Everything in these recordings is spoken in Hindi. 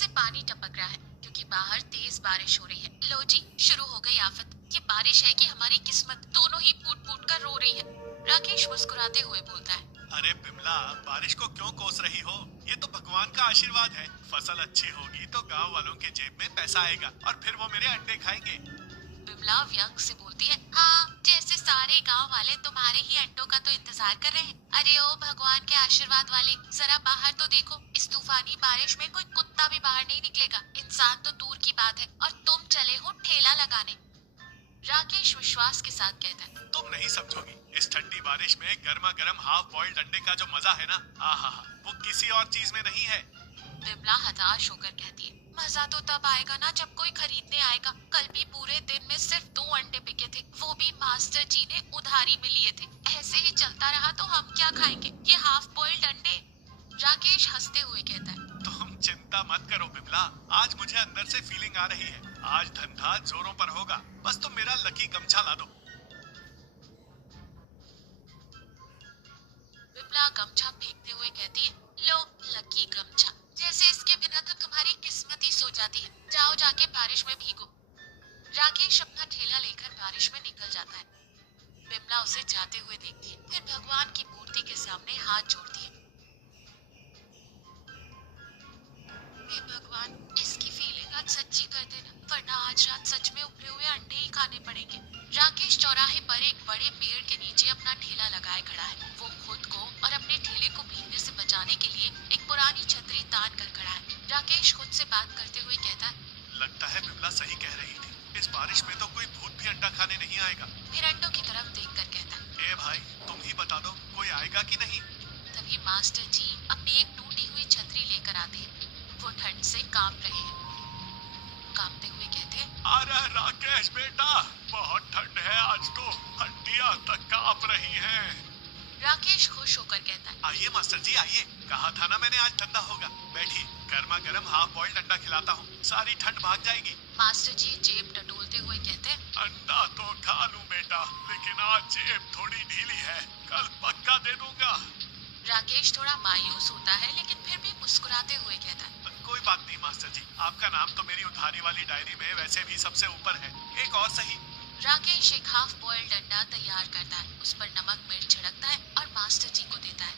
से पानी टपक रहा है क्योंकि बाहर तेज बारिश हो रही है। लो जी, शुरू हो गई आफत। ये बारिश है कि हमारी किस्मत, दोनों ही फूट फूट कर रो रही है। राकेश मुस्कुराते हुए बोलता है, अरे बिमला, बारिश को क्यों कोस रही हो? ये तो भगवान का आशीर्वाद है। फसल अच्छी होगी तो गांव वालों के जेब में पैसा आएगा और फिर वो मेरे अंडे खाएंगे। बिमला व्यंग से बोलती है, हाँ, जैसे सारे गांव वाले तुम्हारे ही अंडों का तो इंतजार कर रहे हैं। अरे ओ भगवान के आशीर्वाद वाले, जरा बाहर तो देखो। इस तूफानी बारिश में कोई कुत्ता भी बाहर नहीं निकलेगा, इंसान तो दूर की बात है, और तुम चले हो ठेला लगाने। राकेश विश्वास के साथ कहता है, तुम नहीं समझोगी। इस ठंडी बारिश में गर्मा गर्म हाफ बॉइल्ड अंडे का जो मजा है ना, आहा, वो किसी और चीज में नहीं है। बिमला हताश होकर कहती है, मजा तो तब आएगा ना जब कोई खरीदने आएगा। कल भी पूरे दिन में सिर्फ 2 अंडे बिके थे, वो भी मास्टर जी ने उधारी में लिए थे। ऐसे ही चलता रहा तो हम क्या खाएंगे, ये हाफ बॉइल्ड अंडे। राकेश हंसते हुए कहता है, तुम चिंता मत करो बिमला, आज मुझे अंदर से फीलिंग आ रही है। आज धंधा जोरों पर होगा, बस तुम मेरा लकी गमछा ला दो। बिमला गमछा फेंकते हुए कहती है, लो लकी गमछा, जैसे इसके बिना तो तुम्हारी किस्मत ही सो जाती है। जाओ जाके बारिश में भीगो। राकेश अपना ठेला लेकर बारिश में निकल जाता है। बिमला उसे जाते हुए देखती है, फिर भगवान की मूर्ति के सामने हाथ जोड़ती है। हे भगवान, इसकी फीलिंग आज सच्ची कर देना, वरना आज रात सच में उबले हुए अंडे ही खाने पड़ेंगे। राकेश चौराहे पर एक बड़े पेड़ के नीचे अपना ठेला लगाए खड़ा है। वो खुद को और अपने ठेले को भीगने से बचाने के लिए एक पुरानी छतरी तान कर खड़ा है। राकेश खुद से बात करते हुए कहता है, लगता है बिमला सही कह रही थी, इस बारिश में तो कोई भूत भी अंडा खाने नहीं आएगा। फिर अंडों की तरफ देख कर कहता है, ए भाई, तुम ही बता दो, कोई आएगा कि नहीं? तभी मास्टर जी अपनी एक टूटी हुई छतरी लेकर आते हैं। वो ठंड से कांप रहे हैं। कांपते हुए कहते हैं, अरे राकेश बेटा, बहुत ठंड है आज तो, हड्डियां तक कांप रही हैं। राकेश खुश होकर कहता है, आइए मास्टर जी आइए, कहा था ना मैंने आज ठंडा होगा। बैठिए, गर्मा गर्म हाफ बॉइल्ड अंडा खिलाता हूँ, सारी ठंड भाग जाएगी। मास्टर जी जेब टटोलते हुए कहते हैं, अंडा तो खा लूं बेटा, लेकिन आज जेब थोड़ी ढीली है, कल पक्का दे दूंगा। राकेश थोड़ा मायूस होता है, लेकिन फिर भी मुस्कुराते हुए कहता है, कोई बात नहीं मास्टर जी, आपका नाम तो मेरी उधारी वाली डायरी में वैसे भी सबसे ऊपर है, एक और सही। राकेश एक हाफ बॉइल्ड अंडा तैयार करता है, उस पर नमक मिर्च छिड़कता है और मास्टर जी को देता है।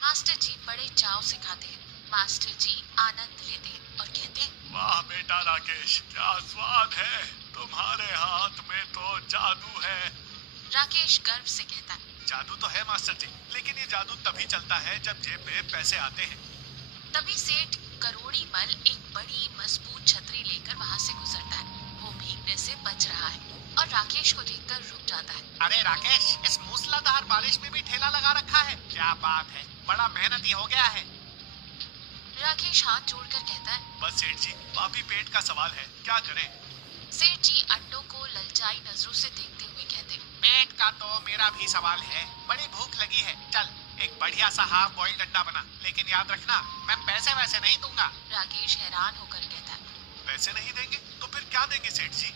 मास्टर जी बड़े चाव से खाते हैं। मास्टर जी आनंद लेते हैं और कहते हैं, वाह बेटा राकेश, क्या स्वाद है, तुम्हारे हाथ में तो जादू है। राकेश गर्व से कहता है, जादू तो है मास्टर जी, लेकिन ये जादू तभी चलता है जब जेब में पैसे आते हैं। तभी सेठ करोड़ी मल एक बड़ी मजबूत छतरी लेकर वहाँ से गुजरता है। वो भीगने से बच रहा है और राकेश को देखकर रुक जाता है। अरे राकेश, इस मूसलाधार बारिश में भी ठेला लगा रखा है, क्या बात है, बड़ा मेहनती हो गया है। राकेश हाथ जोड़कर कहता है, बस सेठ जी, पापी पेट का सवाल है, क्या करें? सेठ जी अंडों को ललचाई नजरों से देखते हुए कहते हैं, पेट का तो मेरा भी सवाल है, बड़ी भूख लगी है, चल एक बढ़िया सा हाफ बॉइल्ड अंडा बना, लेकिन याद रखना मैं पैसे वैसे नहीं दूंगा। राकेश हैरान होकर कहता है, पैसे नहीं देंगे तो फिर क्या देंगे सेठ जी?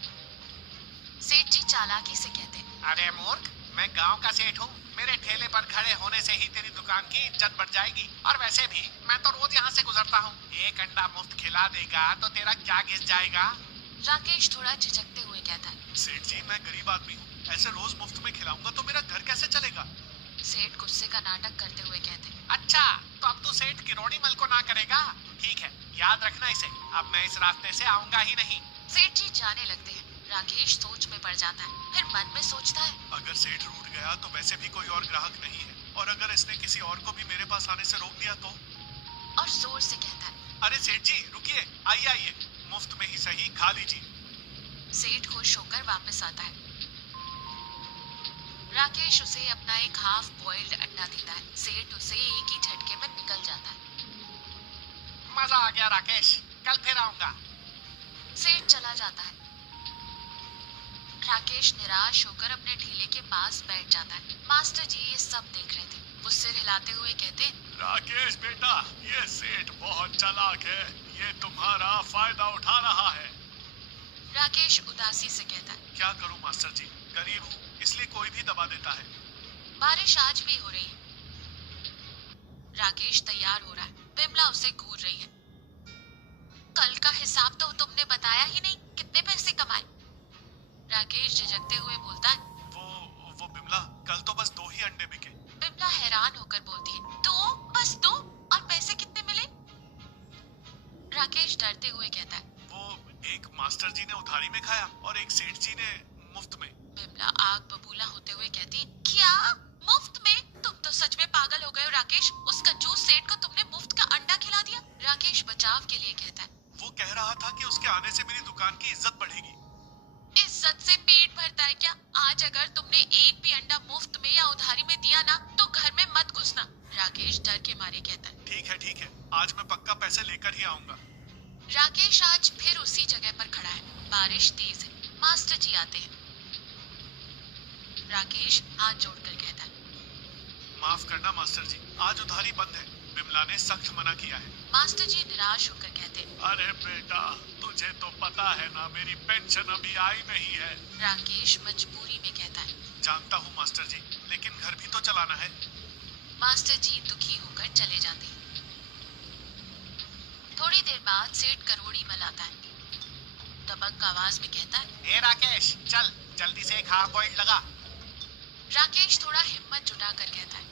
सेठ जी चालाकी से कहते हैं, अरे मूर्ख, मैं गांव का सेठ हूँ, मेरे ठेले पर खड़े होने से ही तेरी दुकान की इज्जत बढ़ जाएगी, और वैसे भी मैं तो रोज यहाँ से गुजरता हूँ, एक अंडा मुफ्त खिला देगा तो तेरा क्या घिस जाएगा? राकेश थोड़ा झिझकते हुए कहता है, सेठ जी मैं गरीब आदमी हूँ, ऐसे रोज मुफ्त में खिलाऊंगा तो मेरा घर कैसे चलेगा? सेठ गुस्से का नाटक करते हुए कहते हैं, अच्छा, तो अब तू सेठ की रोड़ी मल को ना करेगा? ठीक है, याद रखना इसे, अब मैं इस रास्ते से आऊंगा ही नहीं। सेठ जी जाने लगते हैं। राकेश सोच में पड़ जाता है, फिर मन में सोचता है, अगर सेठ रूठ गया तो वैसे भी कोई और ग्राहक नहीं है, और अगर इसने किसी और को भी मेरे पास आने से रोक दिया तो? और जोर से कहता है, अरे सेठ जी रुकिए, आइए आइए, मुफ्त में ही सही खा लीजिए। सेठ खुश होकर वापस आता है। राकेश उसे अपना एक हाफ बॉइल्ड अंडा देता है। सेठ उसे एक ही झटके में निकल जाता है। मजा आ गया राकेश, कल फिर आऊंगा। सेठ चला जाता है। राकेश निराश होकर अपने ठेले के पास बैठ जाता है। मास्टर जी ये सब देख रहे थे। वो सिर हिलाते हुए कहते, राकेश बेटा, ये सेठ बहुत चालाक है, ये तुम्हारा फायदा उठा रहा है। राकेश उदासी से कहता है, क्या करूं मास्टर जी, गरीब हूँ इसलिए कोई भी दबा देता है। बारिश आज भी हो रही है। राकेश तैयार हो रहा है। बिमला उसे घूर रही है। कल का हिसाब तो तुमने बताया ही नहीं, कितने पैसे कमाए? राकेश झिझकते हुए बोलता है। वो बिमला, कल तो बस 2 ही अंडे बिके। बिमला हैरान होकर बोलती है, दो? बस दो? और पैसे कितने मिले? राकेश डरते हुए कहता है, वो एक मास्टर जी ने उधारी में खाया और एक सेठ जी ने मुफ्त में। बिमला आग बबूला होते हुए कहती है, क्या मुफ्त में? तुम तो सच में पागल हो गए हो राकेश। उस कंजूस सेठ को तुमने मुफ्त का अंडा खिला दिया। राकेश बचाव के लिए कहता है, वो कह रहा था कि उसके आने से मेरी दुकान की इज्जत बढ़ेगी। इज्जत से पेट भरता है क्या? आज अगर तुमने एक भी अंडा मुफ्त में या उधारी में दिया ना तो घर में मत घुसना। राकेश डर के मारे कहता है, ठीक है, आज मैं पक्का पैसे लेकर ही आऊंगा। राकेश आज फिर उसी जगह पर खड़ा है। बारिश तेज है। मास्टर जी आते हैं। राकेश हाथ जोड़कर कहता है, माफ करना मास्टर जी, आज उधारी बंद है। बिमला ने सख्त मना किया है। मास्टर जी निराश होकर कहते हैं, अरे बेटा, तुझे तो पता है ना, मेरी पेंशन अभी आई नहीं है। राकेश मजबूरी में कहता है, जानता हूँ मास्टर जी, लेकिन घर भी तो चलाना है। मास्टर जी दुखी होकर चले जाते हैं। थोड़ी देर बाद सेठ करोड़ी मल आता है। दबंग आवाज में कहता है, ए राकेश, चल जल्दी से एक हाफ बॉइल्ड लगा। राकेश थोड़ा हिम्मत जुटाकर कहता है,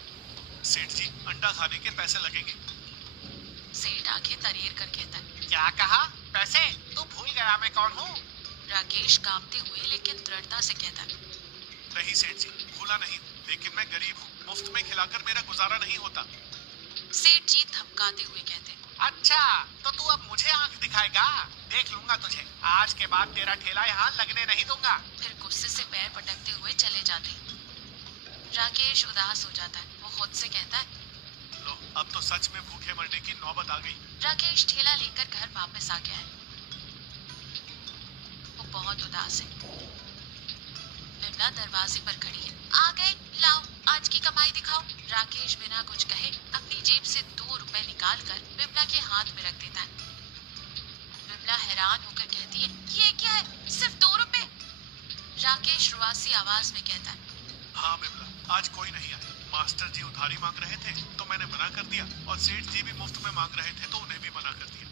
सेठ जी, अंडा खाने के पैसे लगेंगे। सेठ आंखें तरेर कर कहता है, क्या कहा? पैसे? तू भूल गया मैं कौन हूँ? राकेश कांपते हुए लेकिन दृढ़ता से कहता है, नहीं सेठ जी, भूला नहीं, लेकिन मैं गरीब हूँ, मुफ्त में खिलाकर मेरा गुजारा नहीं होता। सेठ जी धमकाते हुए कहते हैं, अच्छा, तो तू अब मुझे आंख दिखाएगा? देख लूंगा तुझे। आज के बाद तेरा ठेला यहाँ लगने नहीं दूंगा। फिर गुस्से से पैर पटकते हुए चले जाते हैं। राकेश उदास हो जाता है। वो खुद से कहता है, लो, अब तो सच में भूखे मरने की नौबत आ गई। राकेश ठेला लेकर घर वापस आ गया है। वो बहुत उदास है। बिमला दरवाजे पर खड़ी है। आ गए, लाओ आज की कमाई दिखाओ। राकेश बिना कुछ कहे अपनी जेब से 2 रुपए निकाल कर बिमला के हाथ में रख देता है। बिमला हैरान होकर कहती है, ये क्या है, सिर्फ 2 रुपए? राकेश रुआसी आवाज में कहता है, हाँ बिमला, आज कोई नहीं आया। मास्टर जी उधारी मांग रहे थे तो मैंने मना कर दिया, और सेठ जी भी मुफ्त में मांग रहे थे तो उन्हें भी मना कर दिया।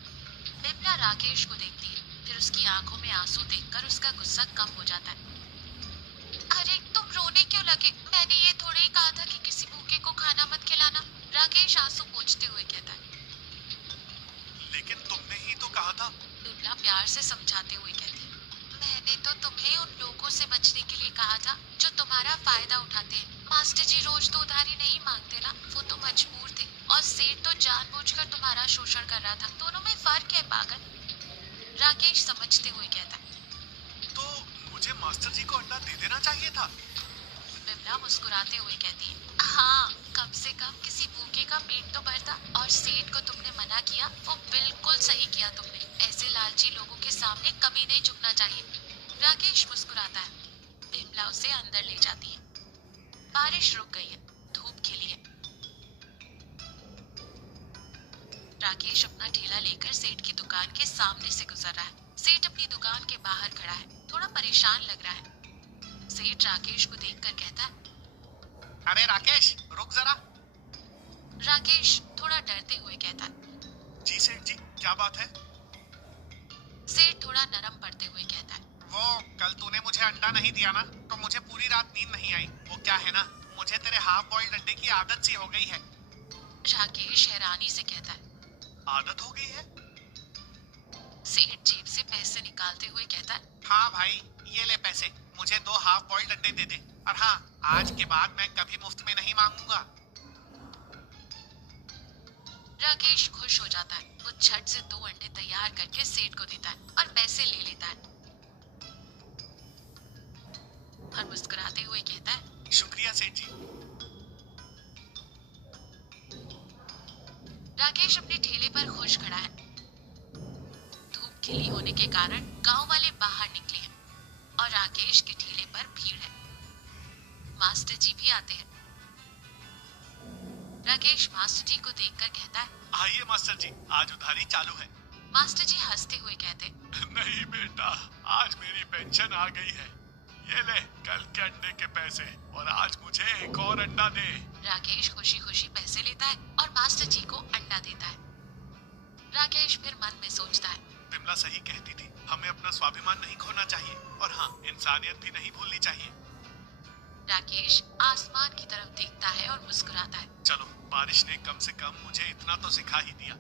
बिमला राकेश को देखती है, फिर उसकी आंखों में आंसू देखकर उसका गुस्सा कम हो जाता है। अरे तुम रोने क्यों लगे? मैंने ये थोड़े ही कहा था कि किसी भूखे को खाना मत खिलाना। राकेश आंसू पोंछते हुए कहता है, लेकिन तुमने ही तो कहा था। बिमला प्यार से समझाते हुए कहती है, मैंने तो तुम्हें उन लोगों से बचने के लिए कहा था जो तुम्हारा फायदा उठाते हैं। मास्टर जी रोज तो उधारी नहीं मांगते ना, वो तो मजबूर थे, और सेठ तो जानबूझकर तुम्हारा शोषण कर रहा था। दोनों में फर्क है पागल। राकेश समझते हुए कहता है, तो मुझे मास्टर जी को अंडा दे देना चाहिए था। बिमला मुस्कुराते हुए कहती है, हाँ, कम से कम किसी भूखे का पेट तो भरता। और सेठ को तुमने मना किया, वो बिल्कुल सही किया तुमने। ऐसे लालची लोगों के सामने कभी नहीं झुकना चाहिए। राकेश मुस्कुराता है। बिमला उसे अंदर ले जाती है। बारिश रुक गई है, धूप खिली है। राकेश अपना ठेला लेकर सेठ की दुकान के सामने से गुजर रहा है। सेठ अपनी दुकान के बाहर खड़ा है, थोड़ा परेशान लग रहा है। सेठ राकेश को देखकर कहता है, अरे राकेश, रुक जरा। राकेश थोड़ा डरते हुए कहता है, जी सेठ जी, क्या बात है? सेठ थोड़ा नरम पड़ते हुए कहता है, वो कल तूने मुझे अंडा नहीं दिया ना, तो मुझे पूरी रात नींद नहीं आई। वो क्या है ना, मुझे तेरे हाफ बॉइल्ड अंडे की आदत सी हो गई है। राकेश हैरानी से कहता है। आदत हो गई है? सेठ जेब से पैसे निकालते हुए कहता है, हाँ भाई, ये ले पैसे, मुझे 2 हाफ बॉइल्ड अंडे दे दे। और हाँ, आज के बाद मैं कभी मुफ्त में नहीं मांगूंगा। राकेश खुश हो जाता है। वो झट से 2 अंडे तैयार करके सेठ को देता है और पैसे ले लेता है और मुस्कुराते हुए कहता है, शुक्रिया सेठ जी। राकेश अपने ठेले पर खुश खड़ा है। धूप खिली होने के कारण गांव वाले बाहर निकले हैं और राकेश के ठेले पर भीड़ है। मास्टर जी भी आते हैं। राकेश मास्टर जी को देखकर कहता है, आइए मास्टर जी, आज उधारी चालू है। मास्टर जी हंसते हुए कहते, नहीं बेटा, आज मेरी पेंशन आ गई है। ये ले कल के अंडे के पैसे, और आज मुझे एक और अंडा दे। राकेश खुशी खुशी पैसे लेता है और मास्टर जी को अंडा देता है। राकेश फिर मन में सोचता है, विमला सही कहती थी, हमें अपना स्वाभिमान नहीं खोना चाहिए, और हाँ, इंसानियत भी नहीं भूलनी चाहिए। राकेश आसमान की तरफ देखता है और मुस्कुराता है। चलो, बारिश ने कम से कम मुझे इतना तो सिखा ही दिया।